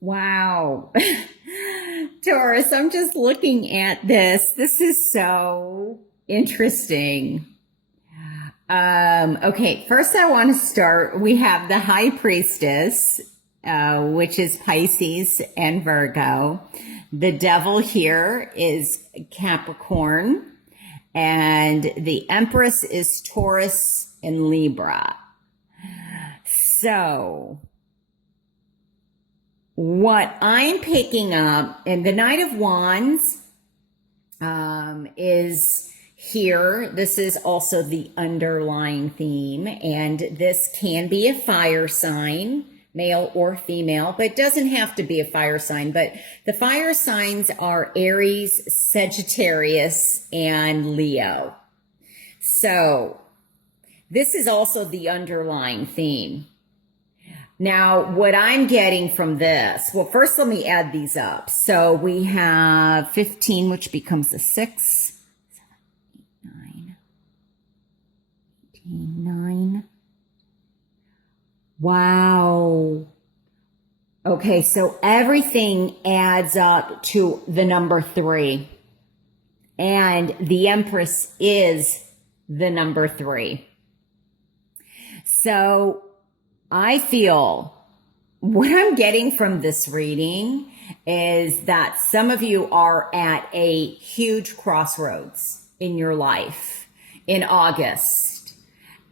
Wow. Taurus, I'm just looking at this. This is so interesting. Okay, first I want to start. We have the High Priestess, which is Pisces and Virgo. The devil here is Capricorn, and the Empress is Taurus and Libra. So, what I'm picking up, and the Knight of Wands is here. This is also the underlying theme, and this can be a fire sign, male or female, but it doesn't have to be a fire sign. But the fire signs are Aries, Sagittarius, and Leo. So this is also the underlying theme. Now, what I'm getting from this, well, first let me add these up. So we have 15, which becomes a 6, 7, 8, 9, 18, 9. Wow. Okay, so everything adds up to the number 3. And the Empress is the number 3. So I feel what I'm getting from this reading is that some of you are at a huge crossroads in your life in August.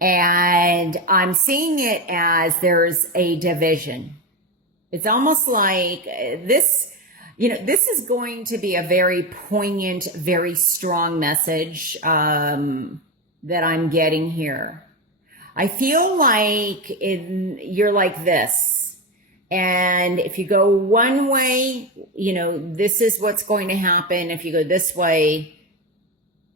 And I'm seeing it as there's a division. It's almost like this, this is going to be a very poignant, very strong message that I'm getting here. I feel like you're like this. And if you go one way, this is what's going to happen. If you go this way,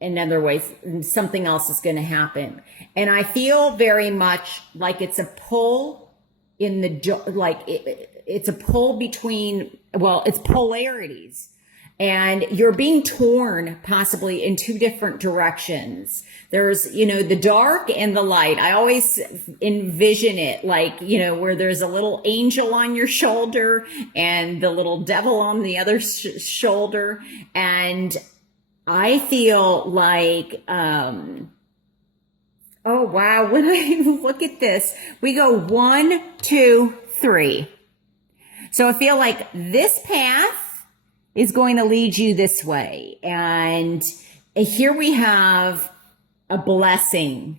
another way, something else is going to happen. And I feel very much like it's a pull in it's a pull between, it's polarities. And you're being torn possibly in 2 different directions. There's, the dark and the light. I always envision it like, where there's a little angel on your shoulder and the little devil on the other shoulder. And I feel like, oh wow, when I look at this, we go 1, 2, 3. So I feel like this path is going to lead you this way. And here we have a blessing.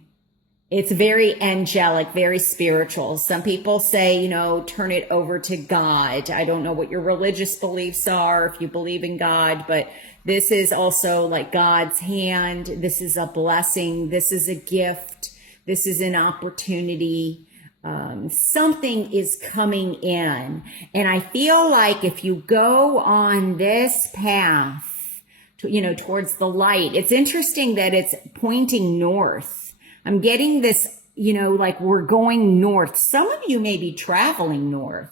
It's very angelic, very spiritual. Some people say, turn it over to God. I don't know what your religious beliefs are, if you believe in God, but this is also like God's hand. This is a blessing. This is a gift. This is an opportunity. Something is coming in. And I feel like if you go on this path, towards the light, it's interesting that it's pointing north. I'm getting this, like we're going north. Some of you may be traveling north.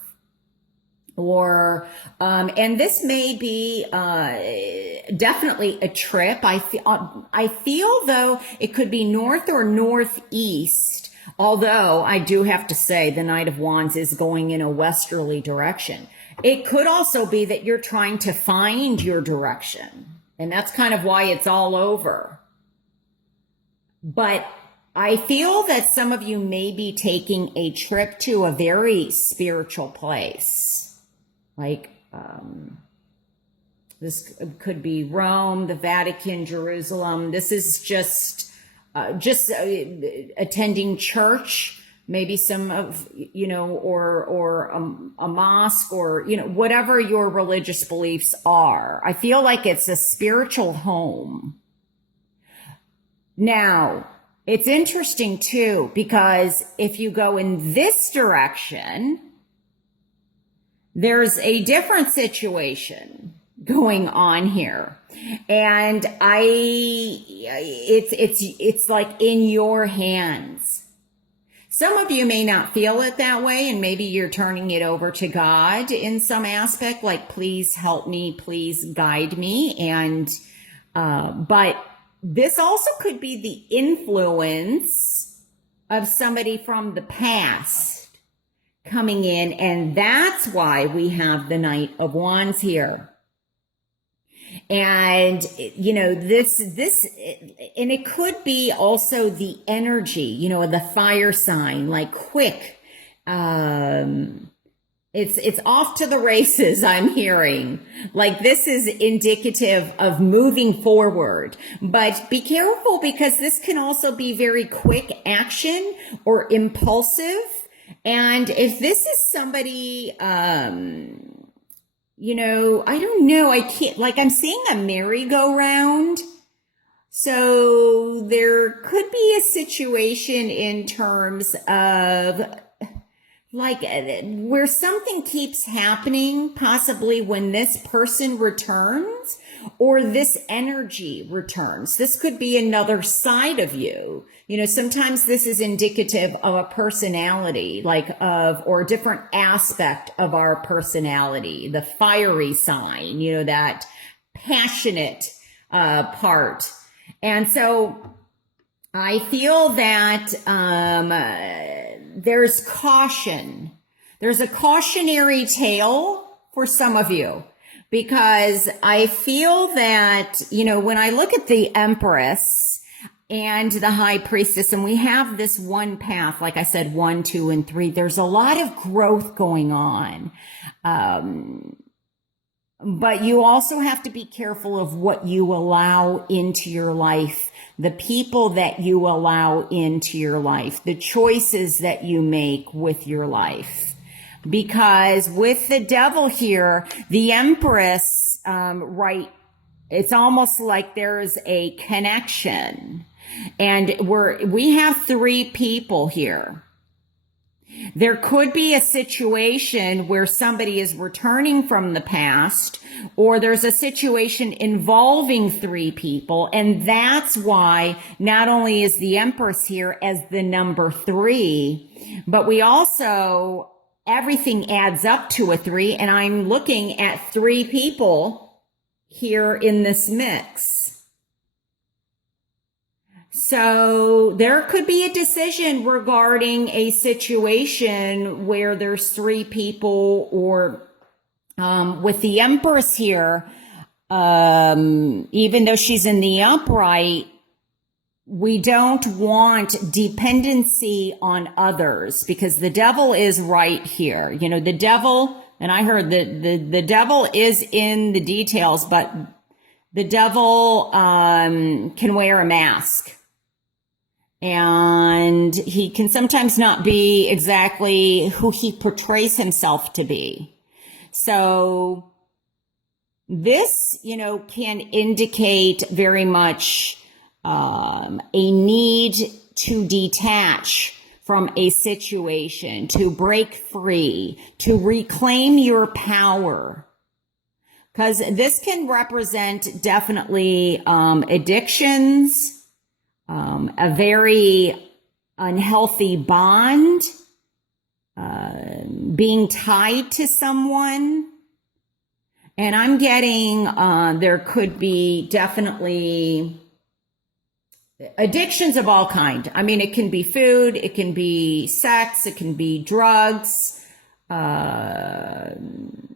Or, and this may be, definitely a trip. I feel though it could be north or northeast. Although I do have to say the Knight of Wands is going in a westerly direction. It could also be that you're trying to find your direction. And that's kind of why it's all over. But I feel that some of you may be taking a trip to a very spiritual place. Like, this could be Rome, the Vatican, Jerusalem. This is just attending church, maybe some of, or a mosque, or, whatever your religious beliefs are. I feel like it's a spiritual home. Now, it's interesting too, because if you go in this direction, there's a different situation going on here. And it's like in your hands. Some of you may not feel it that way, and maybe you're turning it over to God in some aspect, like, please help me, please guide me. And, but this also could be the influence of somebody from the past coming in, and that's why we have the Knight of Wands here. And, you know, this, and it could be also the energy, you know, the fire sign, like quick, it's off to the races, I'm hearing. Like this is indicative of moving forward. But be careful, because this can also be very quick action or impulsive. And if this is somebody, you know, I don't know, I can't, like I'm seeing a merry-go-round. So there could be a situation in terms of like where something keeps happening, possibly when this person returns or this energy returns. This could be another side of you. You know, sometimes this is indicative of a personality, like or a different aspect of our personality, the fiery sign, you know, that passionate part. And so I feel that there's caution. There's a cautionary tale for some of you, because I feel that, you know, when I look at the Empress and the High Priestess, and we have this one path, like I said, 1, 2, and 3, there's a lot of growth going on. But you also have to be careful of what you allow into your life, the people that you allow into your life, the choices that you make with your life. Because with the Devil here, the Empress, right, it's almost like there's a connection. And we have 3 people here. There could be a situation where somebody is returning from the past, or there's a situation involving 3 people. And that's why not only is the Empress here as the number 3, but we also, everything adds up to a 3. And I'm looking at 3 people here in this mix. So there could be a decision regarding a situation where there's 3 people, or with the Empress here, even though she's in the upright, we don't want dependency on others, because the Devil is right here. You know, the Devil, and I heard that the Devil is in the details, but the Devil can wear a mask. And he can sometimes not be exactly who he portrays himself to be. So this, you know, can indicate very much a need to detach from a situation, to break free, to reclaim your power. Because this can represent definitely addictions, a very unhealthy bond, being tied to someone. And I'm getting, there could be definitely addictions of all kind. I mean, it can be food, it can be sex, it can be drugs. And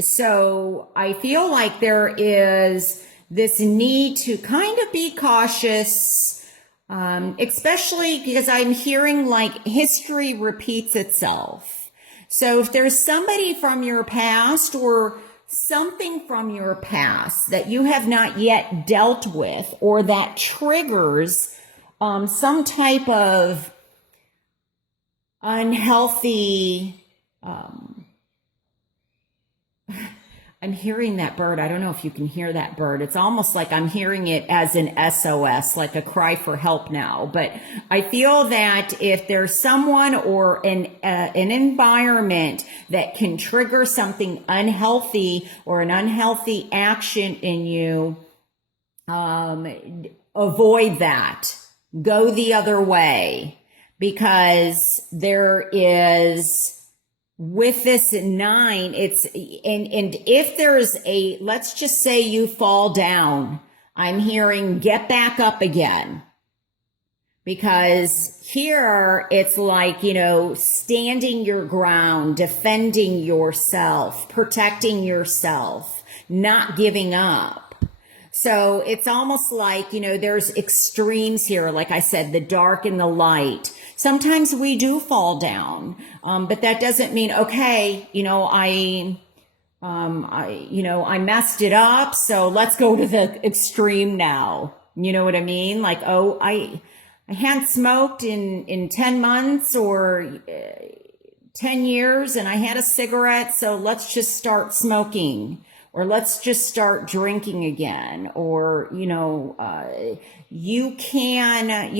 so I feel like there is this need to kind of be cautious, especially because I'm hearing like history repeats itself. So if there's somebody from your past or something from your past that you have not yet dealt with, or that triggers some type of unhealthy, I'm hearing that bird. I don't know if you can hear that bird. It's almost like I'm hearing it as an SOS, like a cry for help now. But I feel that if there's someone or an environment that can trigger something unhealthy or an unhealthy action in you, avoid that. Go the other way, because there is, with this 9, it's, and if there's a, let's just say you fall down, I'm hearing get back up again. Because here it's like, standing your ground, defending yourself, protecting yourself, not giving up. So it's almost like, there's extremes here. Like I said, the dark and the light. Sometimes we do fall down. But that doesn't mean, okay, I messed it up. So let's go to the extreme now. You know what I mean? Like, oh, I hadn't smoked in 10 months or 10 years and I had a cigarette. So let's just start smoking, or let's just start drinking again. Or, you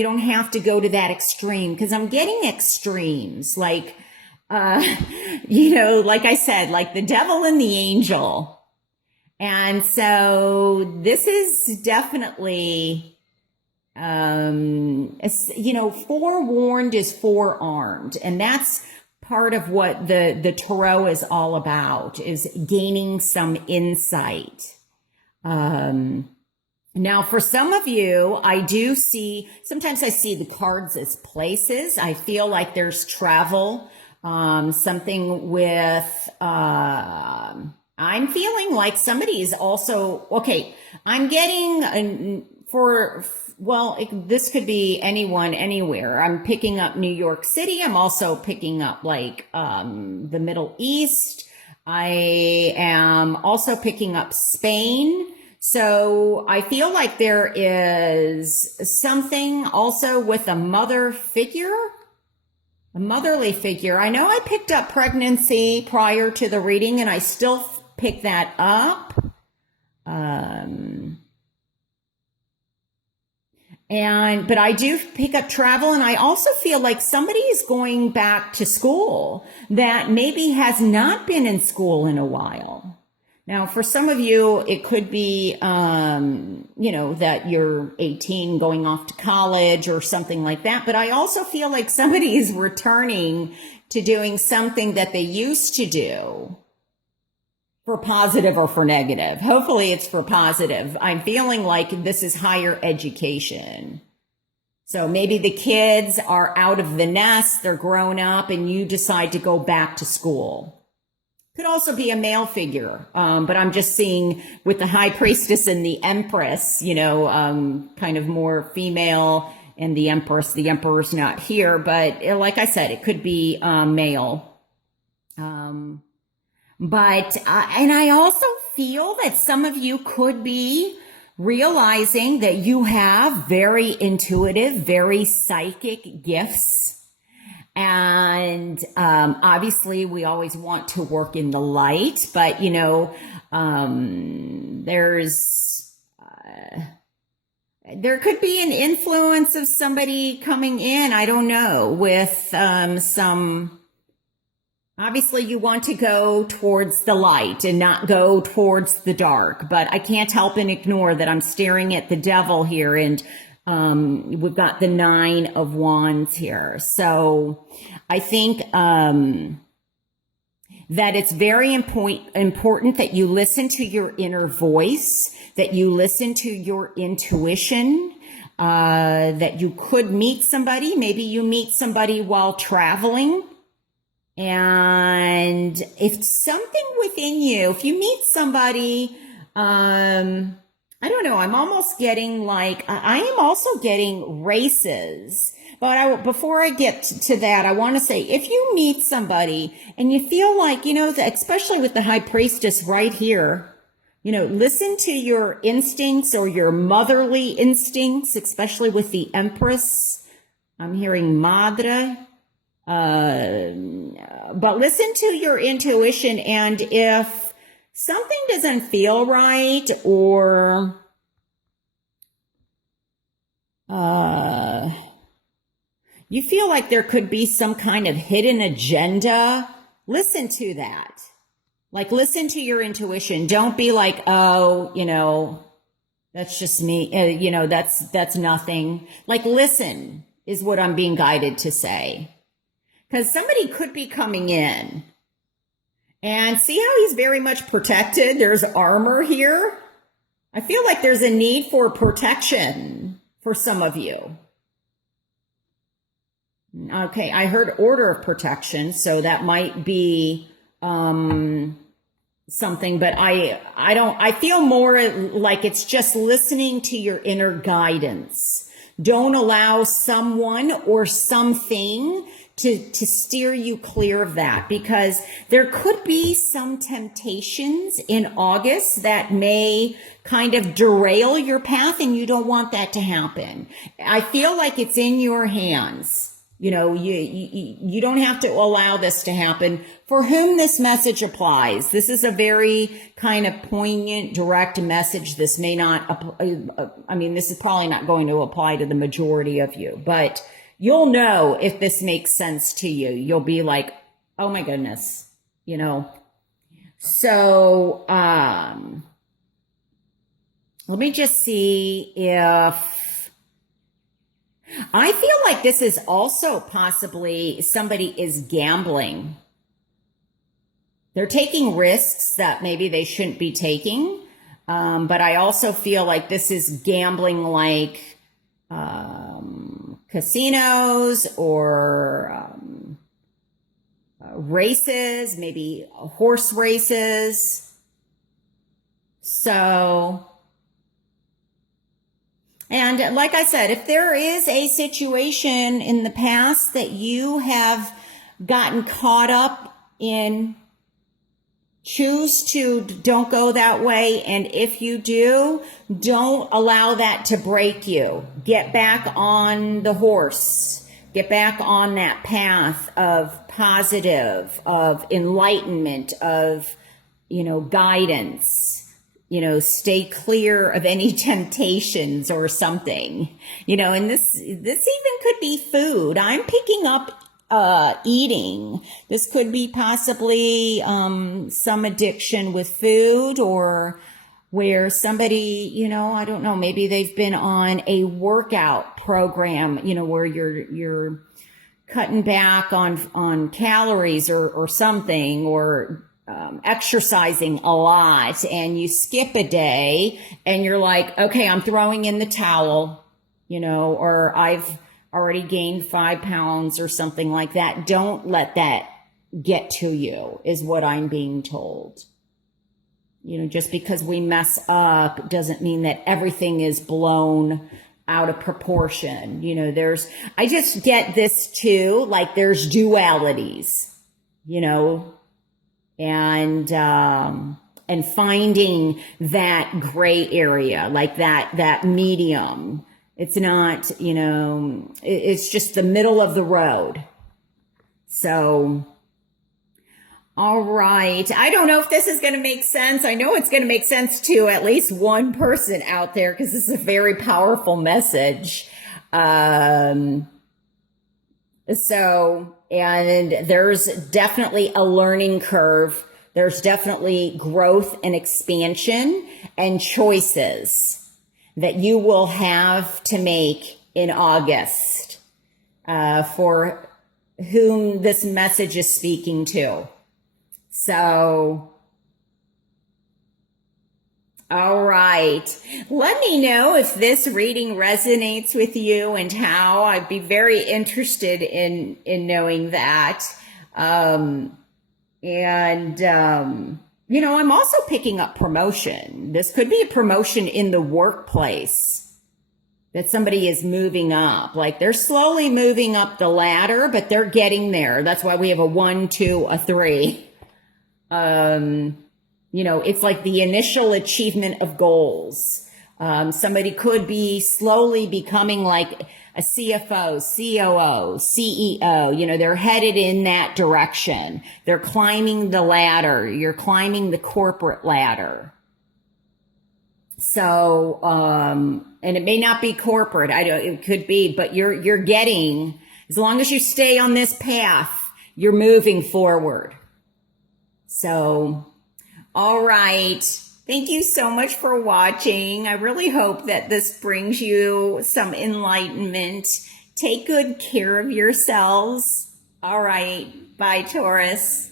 don't have to go to that extreme, because I'm getting extremes. Like, like I said, like the devil and the angel. And so this is definitely, forewarned is forearmed. And that's part of what the tarot is all about, is gaining some insight. Now, for some of you, sometimes I see the cards as places. I feel like there's travel, something with, I'm feeling like somebody is also, okay, I'm getting this could be anyone, anywhere. I'm picking up New York City. I'm also picking up the Middle East. I am also picking up Spain. So I feel like there is something also with a motherly figure. I know I picked up pregnancy prior to the reading, and I still pick that up. But I do pick up travel, and I also feel like somebody is going back to school that maybe has not been in school in a while. Now, for some of you, it could be, that you're 18 going off to college or something like that. But I also feel like somebody is returning to doing something that they used to do, for positive or for negative. Hopefully it's for positive. I'm feeling like this is higher education. So maybe the kids are out of the nest, they're grown up, and you decide to go back to school. Could also be a male figure, but I'm just seeing with the High Priestess and the Empress, kind of more female, and the Empress. The Emperor's not here, but like I said, it could be male. And I also feel that some of you could be realizing that you have very intuitive, very psychic gifts. And obviously we always want to work in the light, but there could be an influence of somebody coming in, I don't know, with obviously you want to go towards the light and not go towards the dark, but I can't help and ignore that I'm staring at the devil here, and we've got the 9 of Wands here. So I think that it's very important that you listen to your inner voice, that you listen to your intuition, that you could meet somebody. Maybe you meet somebody while traveling. And if something within you, if you meet somebody, I don't know, I'm almost getting like, I am also getting races. But before I get to that, I want to say, if you meet somebody and you feel like, especially with the High Priestess right here, listen to your instincts or your motherly instincts, especially with the Empress. I'm hearing Madre. But listen to your intuition, and if something doesn't feel right, or you feel like there could be some kind of hidden agenda, listen to that. Like, listen to your intuition. Don't be like, oh, that's just me. That's nothing. Like, listen is what I'm being guided to say. Because somebody could be coming in, and see how he's very much protected. There's armor here. I feel like there's a need for protection for some of you. Okay, I heard order of protection, so that might be something, but I feel more like it's just listening to your inner guidance. Don't allow someone or something to steer you clear of that, because there could be some temptations in August that may kind of derail your path, and you don't want that to happen. I feel like it's in your hands. You know, you don't have to allow this to happen. For whom this message applies, this is a very kind of poignant, direct message. This may not, I mean, this is probably not going to apply to the majority of you, but you'll know if this makes sense to you. You'll be like, oh my goodness, you know. So, let me just see if, I feel like this is also possibly somebody is gambling. They're taking risks that maybe they shouldn't be taking. But I also feel like this is gambling, like casinos or races, maybe horse races. So... And like I said, if there is a situation in the past that you have gotten caught up in, choose to don't go that way. And if you do, don't allow that to break you. Get back on the horse. Get back on that path of positive, of enlightenment, of, you know, guidance. You know, stay clear of any temptations or something, you know, and this even could be food. I'm picking up eating. This could be possibly some addiction with food, or where somebody, you know, I don't know, maybe they've been on a workout program, you know, where you're cutting back on calories or something, or exercising a lot, and you skip a day and you're like, okay, I'm throwing in the towel, you know, or I've already gained 5 pounds or something like that. Don't let that get to you, is what I'm being told. You know, just because we mess up doesn't mean that everything is blown out of proportion. You know, I just get this too, like there's dualities, you know, and finding that gray area, like that medium. It's not, you know, it's just the middle of the road. So, all right. I don't know if this is going to make sense. I know it's going to make sense to at least one person out there, because this is a very powerful message. So, and there's definitely a learning curve. There's definitely growth and expansion and choices that you will have to make in August, for whom this message is speaking to. So, all right. Let me know if this reading resonates with you and how. I'd be very interested in knowing that. You know, I'm also picking up promotion. This could be a promotion in the workplace, that somebody is moving up. Like they're slowly moving up the ladder, but they're getting there. That's why we have a 1, 2, a 3. You know, it's like the initial achievement of goals. Somebody could be slowly becoming like a CFO, COO, CEO. You know, they're headed in that direction. They're climbing the ladder. You're climbing the corporate ladder. So, and it may not be corporate. It could be, but you're getting, as long as you stay on this path, you're moving forward. So, all right. Thank you so much for watching. I really hope that this brings you some enlightenment. Take good care of yourselves. All right. Bye, Taurus.